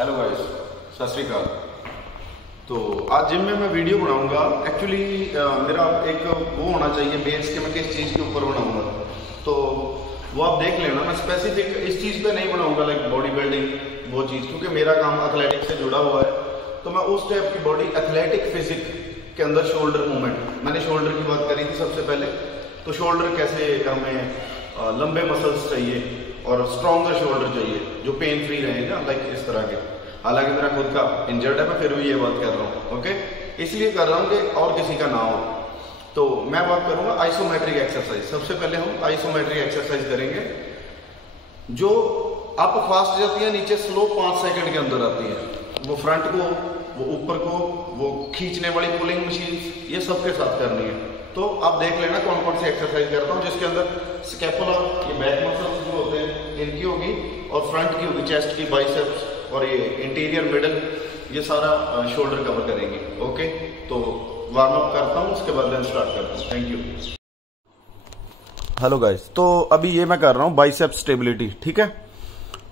Hello guys, सत श्री अकाल। तो आज जिम में मैं वीडियो बनाऊंगा। एक्चुअली मेरा एक वो होना चाहिए बेस कि मैं किस चीज़ के ऊपर बनाऊंगा, तो वो आप देख लेना। मैं स्पेसिफिक इस चीज़ पे नहीं बनाऊंगा लाइक बॉडी बिल्डिंग वो चीज़, क्योंकि मेरा काम एथलेटिक्स से जुड़ा हुआ है। तो मैं उस टाइप की बॉडी एथलेटिक फिजिक के अंदर शोल्डर मूवमेंट, मैंने शोल्डर की बात करी थी सबसे पहले। तो शोल्डर कैसे हमें लंबे मसल्स चाहिए और स्ट्रॉन्गर शोल्डर चाहिए जो पेन फ्री रहेगा, लाइक इस तरह के। हालांकि मेरा खुद का इंजर्ड है, मैं फिर भी ये बात कर रहा हूँ। ओके, इसलिए कर रहा हूँ कि और किसी का ना हो। तो मैं बात करूंगा आइसोमेट्रिक एक्सरसाइज। सबसे पहले हम आइसोमेट्रिक एक्सरसाइज करेंगे जो अप फास्ट जाती है, नीचे स्लो 5 सेकंड के अंदर आती है। वो फ्रंट को, वो ऊपर को, वो खींचने वाली पुलिंग मशीन, ये सबके साथ करनी है। तो आप देख लेना कौन कौन सी एक्सरसाइज करता हूँ, जिसके अंदर स्कैपुला, ये बैक मसल्स जो होते हैं इनकी होगी, और फ्रंट की होगी, चेस्ट की, बाइसेप्स, और ये इंटीरियर मिडल, ये सारा शोल्डर कवर करेंगे। ओके, तो वार्म अप करता हूँ, उसके बाद देन स्टार्ट करता हूँ। Thank you. हेलो गाइस, तो अभी ये मैं कर रहा हूँ बाइसेप स्टेबिलिटी, ठीक है।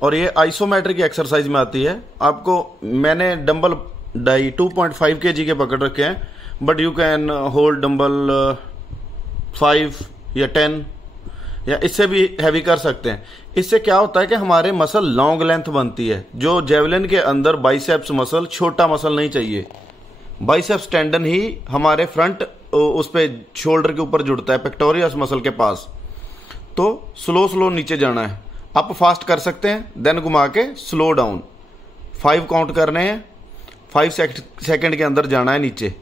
और ये आइसोमेट्रिक एक्सरसाइज में आती है। आपको मैंने डंबल 2.5 kg के पकड़ रखे हैं, but you can hold dumbbell 5 या 10 या इससे भी हैवी कर सकते हैं। इससे क्या होता है कि हमारे मसल लॉन्ग लेंथ बनती है। जो जेवलिन के अंदर बाइसेप्स मसल, छोटा मसल नहीं चाहिए। बाइसेप्स टेंडन ही हमारे फ्रंट उस पे शोल्डर के ऊपर जुड़ता है, पेक्टोरियस मसल के पास। तो स्लो स्लो नीचे जाना है। अप फास्ट कर सकते हैं, देन घुमा के स्लो डाउन। 5 काउंट करने हैं, 5 सेकंड के अंदर जाना है नीचे।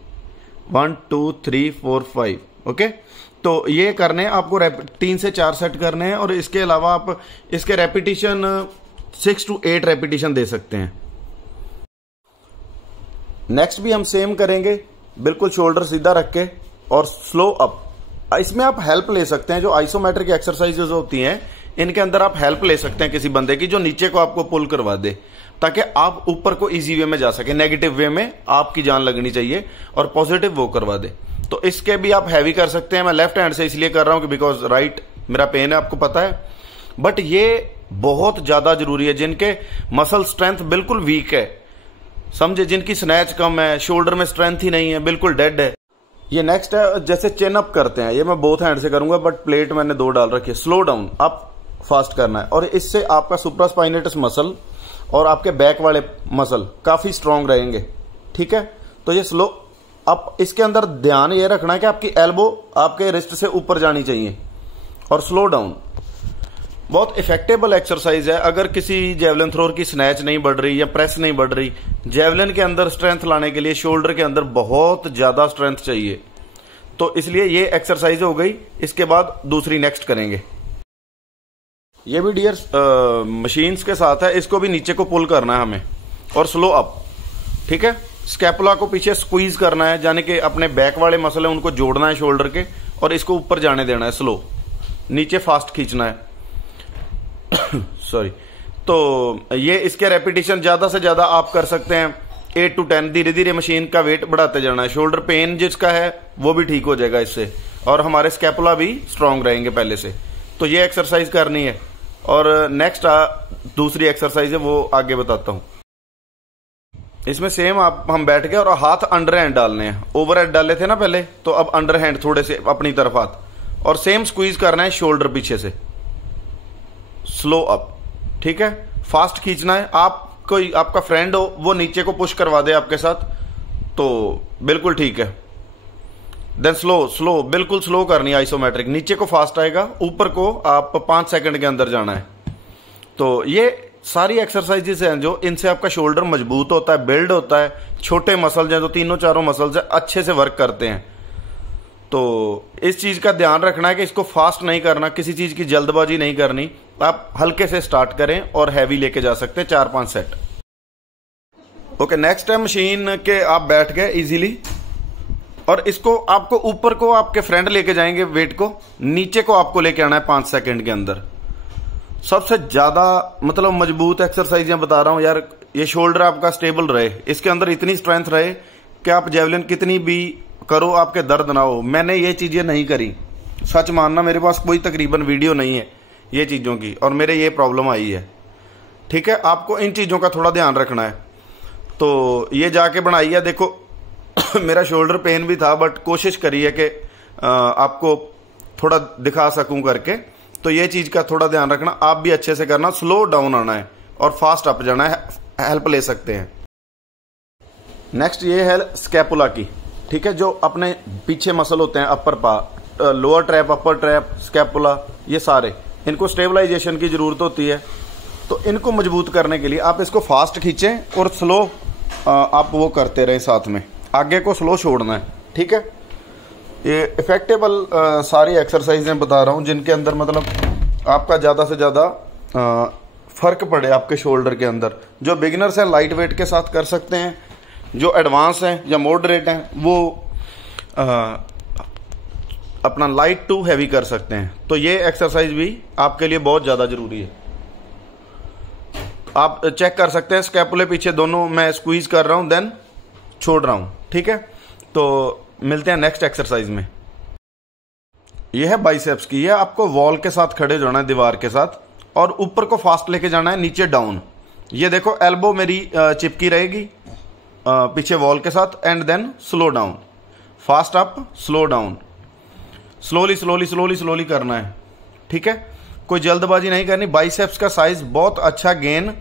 1 2 3 4 5। ओके, तो ये करने हैं आपको 3 से 4 सेट करने हैं। और इसके अलावा आप इसके रेपिटेशन 6 to 8 रेपिटेशन दे सकते हैं। नेक्स्ट भी हम सेम करेंगे, बिल्कुल शोल्डर सीधा रख के और स्लो अप। इसमें आप हेल्प ले सकते हैं। जो आइसोमेट्रिक एक्सरसाइजेज होती हैं, इनके अंदर आप हेल्प ले सकते हैं किसी बंदे की जो नीचे को आपको पुल करवा दे, ताकि आप ऊपर को इजी वे में जा सके। नेगेटिव वे में आपकी जान लगनी चाहिए और पॉजिटिव वो करवा दे। तो इसके भी आप हैवी कर सकते हैं। मैं लेफ्ट हैंड से इसलिए कर रहा हूं कि बिकॉज राइट मेरा पेन है, आपको पता है। बट ये बहुत ज्यादा जरूरी है जिनके मसल स्ट्रेंथ बिल्कुल वीक है, समझे, जिनकी स्नैच कम है, शोल्डर में स्ट्रेंथ ही नहीं है, बिल्कुल डेड है। ये नेक्स्ट है, जैसे चिन अप करते हैं, ये मैं बोथ हैंड से करूंगा, बट प्लेट मैंने 2 डाल रखी है। स्लो डाउन, अप फास्ट करना है। और इससे आपका सुप्रास्पाइनेटस मसल और आपके बैक वाले मसल काफी स्ट्रांग रहेंगे, ठीक है। तो ये स्लो अप, इसके अंदर ध्यान ये रखना है कि आपकी एल्बो आपके रिस्ट से ऊपर जानी चाहिए। और स्लो डाउन बहुत इफेक्टेबल एक्सरसाइज है। अगर किसी जेवलिन थ्रोअर की स्नैच नहीं बढ़ रही या प्रेस नहीं बढ़ रही, जेवलिन के अंदर स्ट्रेंथ लाने के लिए शोल्डर के अंदर बहुत ज्यादा स्ट्रेंथ चाहिए। तो इसलिए ये एक्सरसाइज हो गई। इसके बाद दूसरी नेक्स्ट करेंगे। ये भी डियर मशीन्स के साथ है, इसको भी नीचे को पुल करना है हमें और स्लो अप, ठीक है। स्कैपुला को पीछे स्क्वीज करना है, यानी कि अपने बैक वाले मसल है उनको जोड़ना है शोल्डर के, और इसको ऊपर जाने देना है स्लो। नीचे फास्ट खींचना है सॉरी। तो ये इसके रेपिटेशन ज्यादा से ज्यादा आप कर सकते हैं 8 to 10। धीरे धीरे मशीन का वेट बढ़ाते जाना है। शोल्डर पेन जिसका है वो भी ठीक हो जाएगा इससे, और हमारे स्कैपुला भी स्ट्रांग रहेंगे पहले से। तो ये एक्सरसाइज करनी है। और नेक्स्ट दूसरी एक्सरसाइज है, वो आगे बताता हूं। इसमें सेम हम बैठ गए और हाथ अंडर हैंड डालने हैं। ओवर हैंड डाले थे ना पहले, तो अब अंडर हैंड थोड़े से अपनी तरफ हाथ, और सेम स्क्वीज करना है शोल्डर पीछे से। स्लो अप, ठीक है। फास्ट खींचना है। आप कोई आपका फ्रेंड हो वो नीचे को पुश करवा दे आपके साथ, तो बिल्कुल ठीक है। देन स्लो स्लो, बिल्कुल स्लो करनी है आइसोमेट्रिक। नीचे को फास्ट आएगा, ऊपर को आप 5 सेकंड के अंदर जाना है। तो ये सारी एक्सरसाइजेस हैं जो इनसे आपका शोल्डर मजबूत होता है, बिल्ड होता है। छोटे मसल्स हैं जो 3-4 मसल्स हैं, अच्छे से वर्क करते हैं। तो इस चीज का ध्यान रखना है कि इसको फास्ट नहीं करना, किसी चीज की जल्दबाजी नहीं करनी। आप हल्के से स्टार्ट करें और हैवी लेके जा सकते हैं 4-5 सेट। ओके, नेक्स्ट है मशीन के आप बैठ गए इजीली, और इसको आपको ऊपर को आपके फ्रेंड लेके जाएंगे वेट को, नीचे को आपको लेके आना है 5 सेकंड के अंदर। सबसे ज्यादा मतलब मजबूत एक्सरसाइज बता रहा हूं यार, ये शोल्डर आपका स्टेबल रहे, इसके अंदर इतनी स्ट्रेंथ रहे कि आप जेवलिन कितनी भी करो आपके दर्द ना हो। मैंने ये चीजें नहीं करी, सच मानना। मेरे पास कोई तकरीबन वीडियो नहीं है ये चीजों की, और मेरे ये प्रॉब्लम आई है। ठीक है, आपको इन चीज़ों का थोड़ा ध्यान रखना है। तो ये जाके बनाई है, देखो मेरा शोल्डर पेन भी था, बट कोशिश करी है कि आपको थोड़ा दिखा सकूं करके। तो ये चीज़ का थोड़ा ध्यान रखना, आप भी अच्छे से करना, स्लो डाउन आना है और फास्ट अप जाना है, हेल्प ले सकते हैं। नेक्स्ट ये है स्कैपुला की, ठीक है, जो अपने पीछे मसल होते हैं, अपर पा, लोअर ट्रैप, अपर ट्रैप, स्कैपुला, ये सारे, इनको स्टेबलाइजेशन की जरूरत होती है। तो इनको मजबूत करने के लिए आप इसको फास्ट खींचें और स्लो आप वो करते रहें, साथ में आगे को स्लो छोड़ना है, ठीक है। ये इफेक्टेबल सारी एक्सरसाइजें बता रहा हूँ जिनके अंदर मतलब आपका ज़्यादा से ज़्यादा फ़र्क पड़े आपके शोल्डर के अंदर। जो बिगिनर्स हैं लाइट वेट के साथ कर सकते हैं, जो एडवांस हैं या मॉडरेट हैं वो अपना लाइट टू हैवी कर सकते हैं। तो ये एक्सरसाइज भी आपके लिए बहुत ज़्यादा ज़रूरी है। आप चेक कर सकते हैं, स्कैपुले पीछे दोनों मैं स्क्वीज कर रहा हूँ, देन छोड़ रहा हूँ, ठीक है। तो मिलते हैं नेक्स्ट एक्सरसाइज में। यह है बाइसेप्स की। यह आपको वॉल के साथ खड़े जाना है, दीवार के साथ, और ऊपर को फास्ट लेके जाना है, नीचे डाउन। ये देखो एल्बो मेरी चिपकी रहेगी पीछे वॉल के साथ, and then slow down, fast up, slow down, slowly slowly slowly slowly करना है, ठीक है। कोई जल्दबाजी नहीं करनी। बाइसेप्स का साइज बहुत अच्छा गेन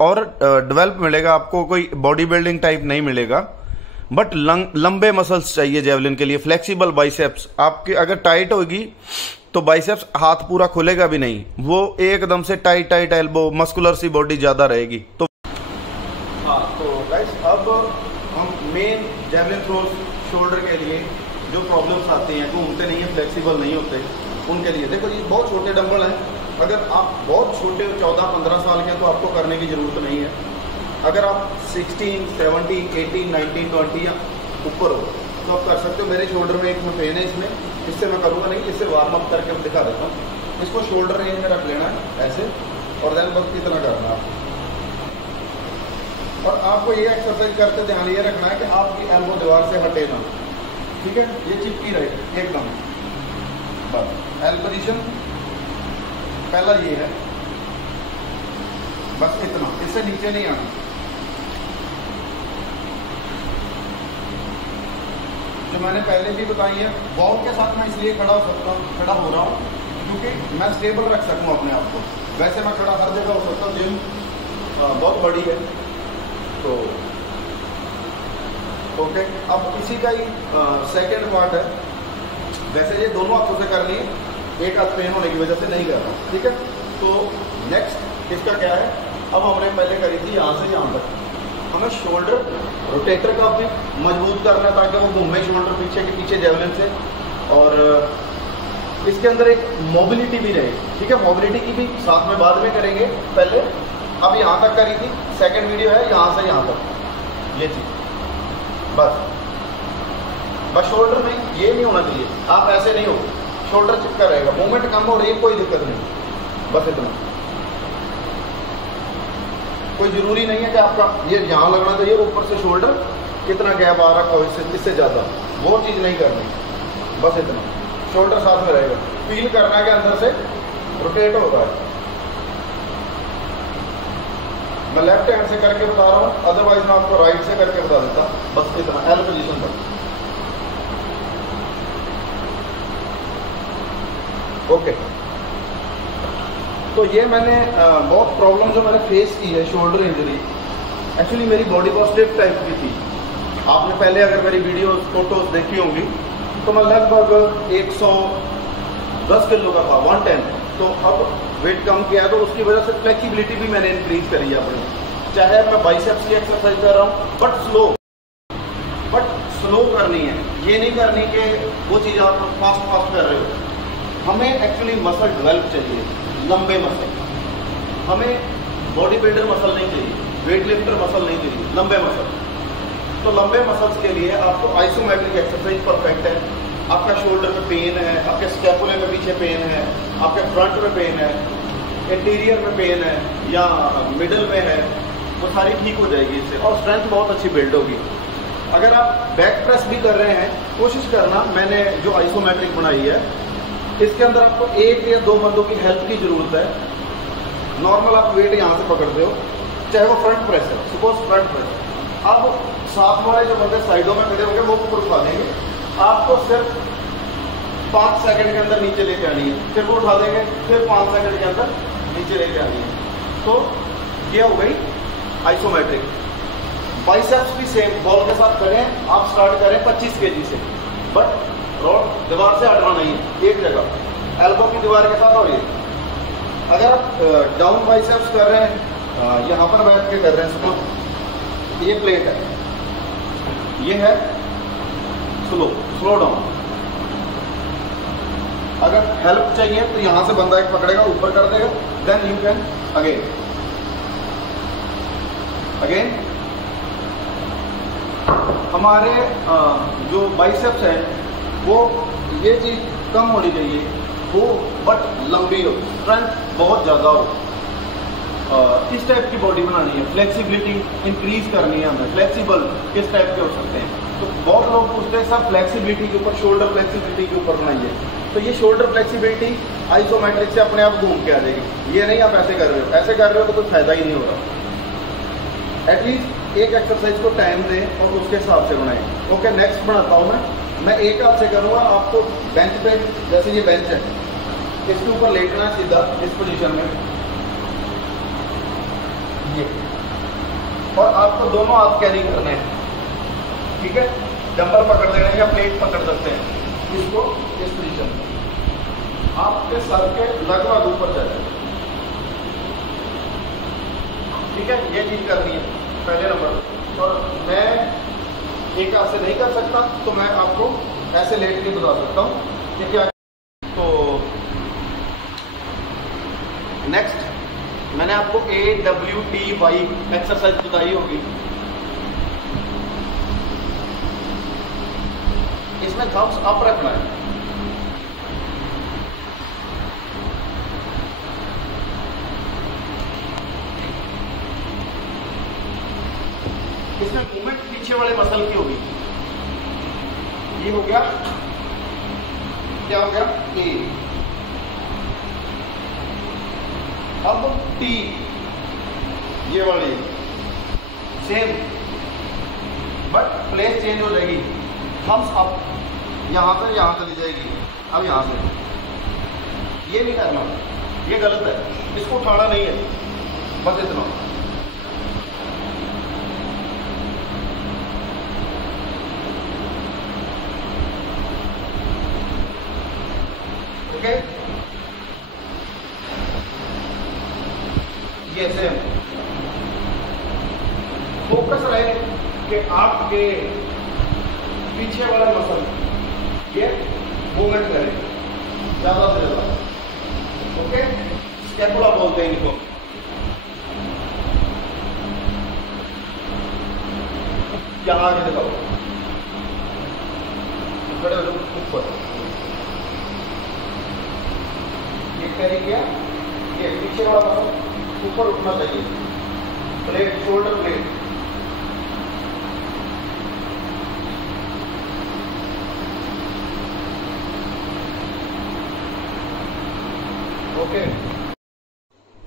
और डेवलप मिलेगा आपको, कोई बॉडी बिल्डिंग टाइप नहीं मिलेगा, बट लंबे मसल्स चाहिए जेवलिन के लिए। फ्लेक्सिबल बाइसेप्स आपकी अगर टाइट होगी तो बाइसेप्स हाथ पूरा खुलेगा भी नहीं, वो एकदम से टाइट टाइट एल्बो, मस्कुलर सी बॉडी ज्यादा रहेगी। तो हाँ, तो गाइस अब हम मेन जेवलिन थ्रोज शोल्डर के लिए जो प्रॉब्लम्स आती हैं, घूमते नहीं है, फ्लेक्सिबल नहीं होते, उनके लिए देखो ये बहुत छोटे डंबल हैं। अगर आप बहुत छोटे 14-15 साल के हैं तो आपको करने की ज़रूरत नहीं है। अगर आप 16, 17, 18, 19, 20 या ऊपर हो तो आप कर सकते हो। मेरे शोल्डर में एक पेन है, इसमें इससे मैं करूँगा नहीं, इससे वार्म अप करके मैं दिखा देता हूँ। इसको शोल्डर रेंज में रख लेना है ऐसे, और देन बस कितना करना है। और आपको ये एक्सरसाइज करते ध्यान ये रखना है कि आपकी एल्बो दीवार से हटे ना, ठीक है, ये चिपकी रहे एकदम। बस एल पोजीशन पहला ये है, बस इतना, इससे नीचे नहीं आना। जो मैंने पहले भी बताई है, वॉल के साथ मैं इसलिए खड़ा हो रहा हूँ क्योंकि मैं स्टेबल रख सकूँ अपने आप को। वैसे मैं खड़ा हर जगह हो सकता हूँ, जिम बहुत बड़ी है तो ओके। अब इसी का ही सेकेंड पार्ट है। वैसे ये दोनों हाथों से करनी है, एक हाथ पेन होने की वजह से नहीं कर रहा, ठीक है। तो नेक्स्ट इसका क्या है, अब हमने पहले करी थी यहाँ से यहाँ तक। हमें शोल्डर रोटेटर का भी मजबूत करना है ताकि वो घूमे शोल्डर पीछे के पीछे जेवलिन से, और इसके अंदर एक मोबिलिटी भी रहे, ठीक है। मोबिलिटी की भी साथ में बाद में करेंगे, पहले अब यहाँ तक करी थी, सेकंड वीडियो है यहाँ से यहाँ तक, ये चीज बस शोल्डर में ये नहीं होना चाहिए, आप ऐसे नहीं हो, शोल्डर चिपका रहेगा, मूवमेंट कम हो रही है, कोई दिक्कत नहीं, बस इतना। कोई जरूरी नहीं है कि आपका ये यहाँ लगना चाहिए, ऊपर से शोल्डर कितना गैप आ रहा है इससे ज़्यादा, वो चीज़ नहीं करनी, बस इतना। शोल्डर साथ में रहेगा, फील करना है कि अंदर से रोटेट होता है। मैं लेफ्ट हैंड से करके बता रहा हूँ, अदरवाइज मैं आपको राइट से करके बता देता, बस इतना, एल पोजीशन पर, ओके। तो ये मैंने बहुत प्रॉब्लम जो मैंने फेस की है शोल्डर इंजरी, एक्चुअली मेरी बॉडी बहुत स्टिफ टाइप की थी। आपने पहले अगर मेरी वीडियोस फोटोज देखी होंगी तो मैं लगभग 110 किलो का था, 110। तो अब वेट कम किया है, तो उसकी वजह से फ्लेक्सिबिलिटी भी मैंने इंक्रीज करी है अपनी। चाहे मैं बाइसेप्स की एक्सरसाइज कर रहा हूँ, बट स्लो करनी है, ये नहीं करनी कि वो चीज़ आप फास्ट कर रहे हो। हमें एक्चुअली मसल डेवलप चाहिए, लंबे मसल, हमें बॉडी बिल्डर मसल नहीं चाहिए, वेट लिफ्टर मसल नहीं चाहिए, लंबे मसल। तो लंबे मसल्स के लिए आपको आइसोमेट्रिक एक्सरसाइज परफेक्ट है। आपका शोल्डर में पेन है, आपके स्कैपुले में पीछे पेन है, आपके फ्रंट में पेन है, इंटीरियर में पेन है या मिडल में है, वो सारी ठीक हो जाएगी इससे, और स्ट्रेंथ बहुत अच्छी बिल्ड होगी। अगर आप बैक प्रेस भी कर रहे हैं, कोशिश करना, मैंने जो आइसोमेट्रिक बनाई है इसके अंदर आपको 1 या 2 बंदों की हेल्प की जरूरत है। नॉर्मल आप वेट यहाँ से पकड़ते हो, चाहे वो फ्रंट प्रेस है, सपोज फ्रंट प्रेस। अब साथ वाले जो बंदे साइडों में खड़े होंगे वो ऊपर उठा देंगे, आपको सिर्फ 5 सेकंड के अंदर नीचे लेके आनी है, फिर वो उठा देंगे, फिर 5 सेकंड के अंदर नीचे लेके आनी है। तो ये हो गई आइसोमेट्रिक। बाइसेप्स भी सेम बॉल के साथ करें, आप स्टार्ट करें 25 kg से, बट रॉड दीवार से हटना नहीं है, एक जगह एल्बो की दीवार के साथ। और ये अगर आप डाउन बाइसेप्स कर रहे हैं, यहाँ पर बैठ के कर रहे हैं, सपोज ये प्लेट है, ये है स्लो डाउन। अगर हेल्प चाहिए तो यहां से बंदा एक पकड़ेगा, ऊपर कर देगा, देन यू कैन अगेन। हमारे जो बाइसेप्स है वो ये चीज कम होनी चाहिए, वो बट लंबी हो, स्ट्रेंथ बहुत ज्यादा हो। किस टाइप की बॉडी बनानी है, फ्लेक्सिबिलिटी इंक्रीज करनी है हमें, फ्लेक्सिबल किस टाइप के हो सकते हैं। तो बहुत लोग पूछते हैं सर फ्लेक्सिबिलिटी के ऊपर, शोल्डर फ्लेक्सिबिलिटी के ऊपर बनाइए। तो ये शोल्डर फ्लेक्सिबिलिटी आइसोमेट्रिक से अपने आप घूम के आ जाएगी। ये नहीं आप ऐसे कर रहे हो, ऐसे कर रहे हो तो कोई फायदा ही नहीं हो रहा। एटलीस्ट एक एक्सरसाइज को टाइम दें और उसके हिसाब से बनाएं। ओके, नेक्स्ट बनाता हूं मैं एक हाथ से करूंगा। आपको बेंच पे, जैसे ये बेंच है, इसके ऊपर लेटना है सीधा इस पोजीशन में, ये, और आपको दोनों हाथ कैरी करने हैं, ठीक है। डंबल पकड़ देना है या प्लेट पकड़ सकते हैं, इसको इस पोजीशन में आपके सर के लगभग ऊपर जाए, ठीक है। ये चीज करनी है पहले नंबर। और मैं एक हाथ से नहीं कर सकता तो मैं आपको ऐसे लेट के बता सकता हूँ कि क्या। तो नेक्स्ट मैंने आपको AWTY एक्सरसाइज बताई होगी। इसमें थम्स अप रखना है, इसमें मूवमेंट पीछे वाले मसल की होगी। ये हो गया, क्या हो गया A। अब T, ये वाली सेम बट प्लेस चेंज हो जाएगी। थम्स अप यहां से चली जाएगी, अब यहां से। ये नहीं करना, ये गलत है, इसको उठाना नहीं है, बस इतना। ओके, ये सेम फोकस रहे कि आपके पीछे वाला मसल ये मूवमेंट करे ज्यादा से ज्यादा। ओके, स्कैपुला बोलते हैं इनको। यहां आगे दिखाओ, खड़े हो जाओ ऊपर, ये कैरी किया, ये पीछे वाला मसल ऊपर उठना चाहिए, प्लेट, शोल्डर प्लेट। ओके,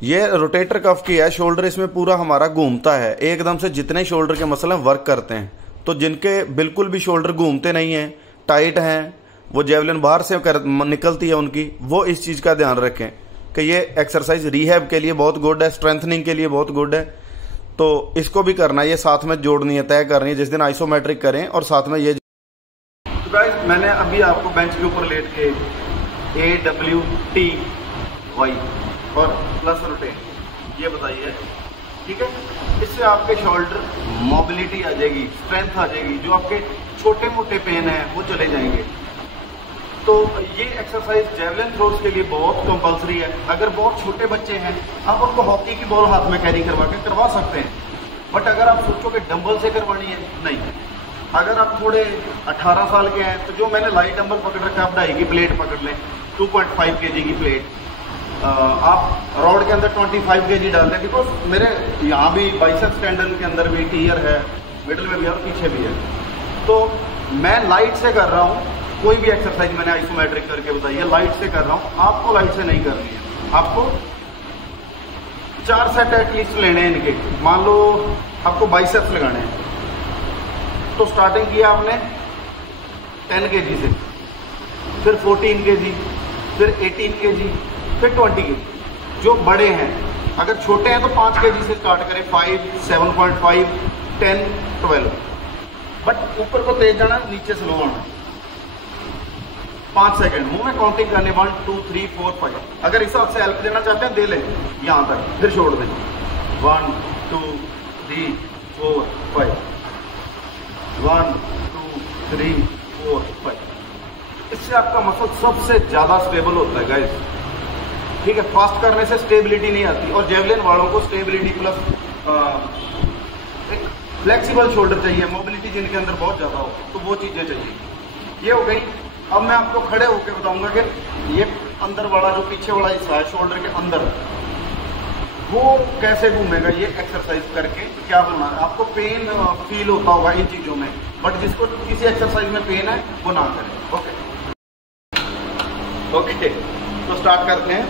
ये रोटेटर कफ की है, शोल्डर इसमें पूरा हमारा घूमता है, एकदम से जितने शोल्डर के मसल हैं वर्क करते हैं। तो जिनके बिल्कुल भी शोल्डर घूमते नहीं हैं, टाइट हैं, वो जेवलिन बाहर से निकलती है उनकी, वो इस चीज का ध्यान रखें कि ये एक्सरसाइज रिहैब के लिए बहुत गुड है, स्ट्रेंथनिंग के लिए बहुत गुड है। तो इसको भी करना है, ये साथ में जोड़नी है, तय करनी है जिस दिन आइसोमेट्रिक करें और साथ में ये। तो गाइस, मैंने अभी आपको बेंच के ऊपर लेट के AWTY और प्लस रोटेट ये बताई है, ठीक है। इससे आपके शोल्डर मोबिलिटी आ जाएगी, स्ट्रेंथ आ जाएगी, जो आपके छोटे मोटे पेन है वो चले जाएंगे। तो ये एक्सरसाइज जेवलिन थ्रोस के लिए बहुत कंपलसरी है। अगर बहुत छोटे बच्चे हैं, आप उनको हॉकी की बॉल हाथ में कैरी करवा के करवा सकते हैं, बट अगर आप सोचो कि डंबल से करवानी है, नहीं। अगर आप थोड़े 18 साल के हैं तो जो मैंने लाइट डंबल पकड़ रखा है, आप 2.5 की प्लेट पकड़ लें, 2.5 kg की प्लेट, आप रॉड के अंदर 25 kg डाल दें, बिकॉज मेरे यहाँ भी बाइसेप्स टेंडन के अंदर भी टीयर है, मिडिल में भी है और पीछे भी है। तो मैं लाइट से कर रहा हूँ, कोई भी एक्सरसाइज मैंने आइसोमेट्रिक करके बताई है, लाइट से कर रहा हूँ। आपको लाइट से नहीं करनी है, आपको 4 सेट एटलीस्ट लेने हैं इनके। मान लो आपको बाइसेप्स लगाने हैं तो स्टार्टिंग किया आपने 10 kg से, फिर 14 kg, फिर 18 kg, फिर 20 kg। जो बड़े हैं, अगर छोटे हैं तो 5 kg से स्टार्ट करें, 5, 7.5, 10, 12। बट ऊपर को तेज जाना, नीचे स्लो आना। 5 सेकंड मुंह में काउंटिंग करने, 1 2 3 4 5। अगर इस हिसाब से हेल्प देना चाहते हैं दे लें यहाँ तक, फिर छोड़ दें। 1 2 3 4 5, 1 2 3 4 5। इससे आपका मसल सबसे ज्यादा स्टेबल होता है गाइस। ठीक है, फास्ट करने से स्टेबिलिटी नहीं आती, और जेवलिन वालों को स्टेबिलिटी प्लस एक फ्लेक्सिबल शोल्डर चाहिए, मोबिलिटी जिनके अंदर बहुत ज्यादा हो, तो वो चीजें चाहिए। ये हो गई। अब मैं आपको खड़े होकर बताऊंगा कि ये अंदर वाला जो पीछे वाला हिस्सा है शोल्डर के अंदर, वो कैसे घूमेगा। ये एक्सरसाइज करके क्या होना है, आपको पेन फील होता होगा इन चीजों में, बट जिसको किसी एक्सरसाइज में पेन है वो ना करें। ओके, तो स्टार्ट करते हैं।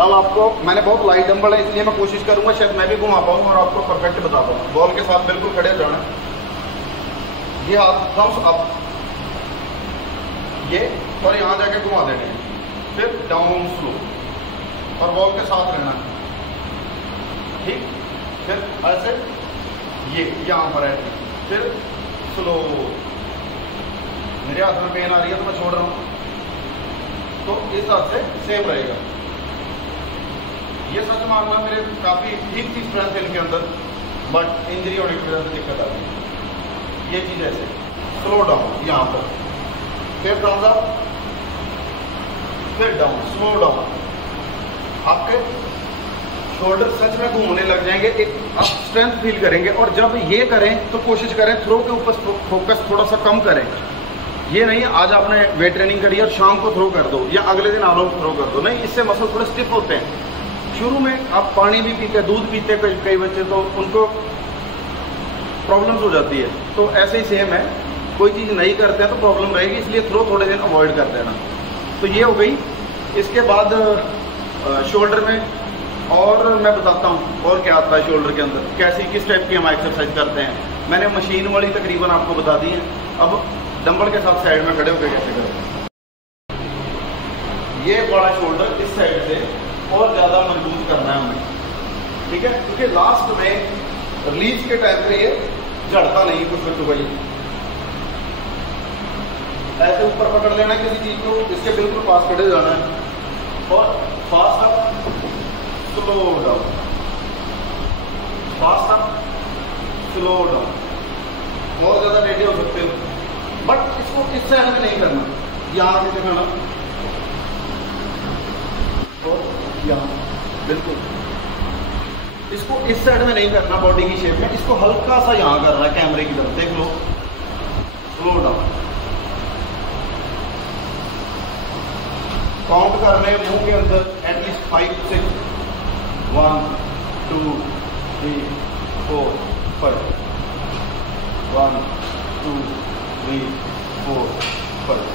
अब आपको मैंने बहुत लाइट डंबल है इसलिए मैं कोशिश करूंगा शायद मैं भी घुमा पाऊँ और आपको परफेक्ट बता पाऊँ। बॉल के साथ बिल्कुल खड़े हो जाना, ये हाथ थम्स अप, ये, और यहाँ जाके घुमा देने हैं, फिर डाउन स्लो, और बॉल के साथ रहना। ठीक, फिर ऐसे ये यहाँ पर है, फिर स्लो। मेरे हाथ में पेन आ रही है तो मैं छोड़ रहा हूँ, तो इस हाथ से सेम रहेगा। ये सच मानना मेरे काफी ठीक थी स्ट्रेंथ इनके अंदर, बट इंजरी होने की वजह से दिक्कत आती है। ये चीज ऐसे स्लो डाउन यहाँ पर, फिर थम्स अप, फिर डाउन, स्लो डाउन। आपके शोल्डर सच में घूमने लग जाएंगे, एक आप स्ट्रेंथ फील करेंगे। और जब ये करें तो कोशिश करें थ्रो के ऊपर फोकस थोड़ा सा कम करें। ये नहीं आज आपने वेट ट्रेनिंग करी और शाम को थ्रो कर दो या अगले दिन आप लोग थ्रो कर दो, नहीं, इससे मसल थोड़े स्टिफ होते हैं। शुरू में आप पानी भी पीते, दूध पीते कई बच्चे, तो उनको प्रॉब्लम्स हो जाती है। तो ऐसे ही सेम है, कोई चीज़ नहीं करते हैं तो प्रॉब्लम रहेगी, इसलिए थ्रो थोड़े दिन अवॉइड कर देना। तो ये हो गई। इसके बाद शोल्डर में और मैं बताता हूँ और क्या आता है शोल्डर के अंदर, कैसी किस टाइप की हम एक्सरसाइज करते हैं। मैंने मशीन वाली तकरीबन आपको बता दी है। अब डंबल के साथ साइड में खड़े होकर कैसे करें। ये बड़ा शोल्डर इस साइड से और ज्यादा मजबूत करना है हमें, ठीक है, क्योंकि लास्ट में रिलीज के टाइम पे ये झड़ता नहीं कुछ बच्चों को। ऐसे ऊपर पकड़ लेना है किसी चीज को, इसके बिल्कुल पास खड़े जाना है, और fast up, slow down, fast up, slow down. बहुत ज्यादा टेढ़े हो सकते हो, बट इसको इस साइड में नहीं करना, यहाँ से दिखाना, और यहाँ बिल्कुल इसको इस साइड में नहीं करना बॉडी की शेप में, इसको हल्का सा यहाँ करना है कैमरे की तरफ, देख लो। स्लो डाउन, काउंट कर रहे हैं मुंह के अंदर एटलीस्ट 5 6, 1 2 3 4 5, 1 2 3 4 5,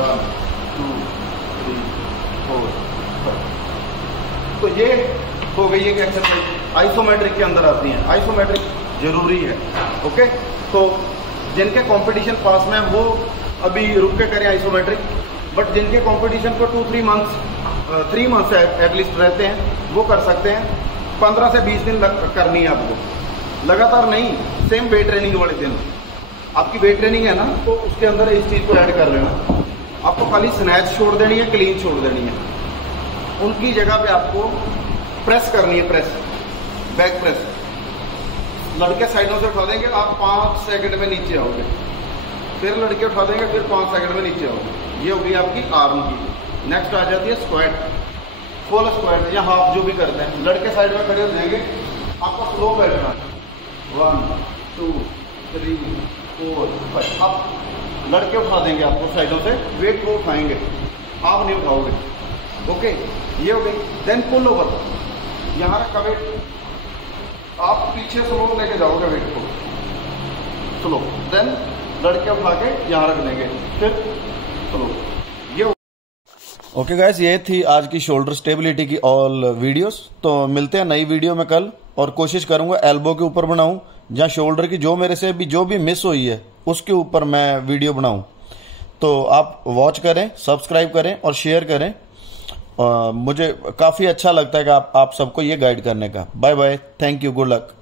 1 2 3 4 5। तो ये हो गई एक एक्सरसाइज आइसोमेट्रिक के अंदर आती है। आइसोमेट्रिक जरूरी है, ओके। तो जिनके कंपटीशन पास में वो अभी रुक के करें आइसोमेट्रिक, बट जिनके कंपटीशन को 2-3 मंथ्स एटलीस्ट रहते हैं वो कर सकते हैं। 15 से 20 दिन करनी है आपको, लगातार नहीं, सेम वेट ट्रेनिंग वाले दिन। आपकी वेट ट्रेनिंग है ना, तो उसके अंदर इस चीज को ऐड कर लेना। आपको खाली स्नैच छोड़ देनी है, क्लीन छोड़ देनी है। उनकी जगह पे आपको प्रेस करनी है, प्रेस, बैक प्रेस। लड़के साइडों से उठा देंगे, आप 5 सेकंड में नीचे आओगे, फिर लड़के उठा देंगे, फिर 5 सेकंड में नीचे आओगे। ये होगी आपकी आर्म की। नेक्स्ट आ जाती है स्क्वाट, फुल स्क्वाट या हाफ जो भी करते हैं। लड़के साइड में खड़े हो जाएंगे, आपको स्लो बैठना है। 1 2 3 4 5। अब लड़के उठा देंगे आपको साइडों से, वेट को उठाएंगे, आप नहीं उठाओगे, ओके। ये हो गई। देन पुल ओवर, यहाँ रखा वेट, आप पीछे स्लो लेके जाओगे वेट को, स्लो। देन लड़के उठा के यहाँ रख देंगे, फिर स्लो। ये ओके गाइस, ये थी आज की शोल्डर स्टेबिलिटी की ऑल वीडियोस। तो मिलते हैं नई वीडियो में कल, और कोशिश करूंगा एल्बो के ऊपर बनाऊं, जहां शोल्डर की जो मेरे से भी जो भी मिस हुई है उसके ऊपर मैं वीडियो बनाऊं। तो आप वॉच करें, सब्सक्राइब करें और शेयर करें। मुझे काफ़ी अच्छा लगता है कि आप सबको ये गाइड करने का। Bye bye, thank you, good luck.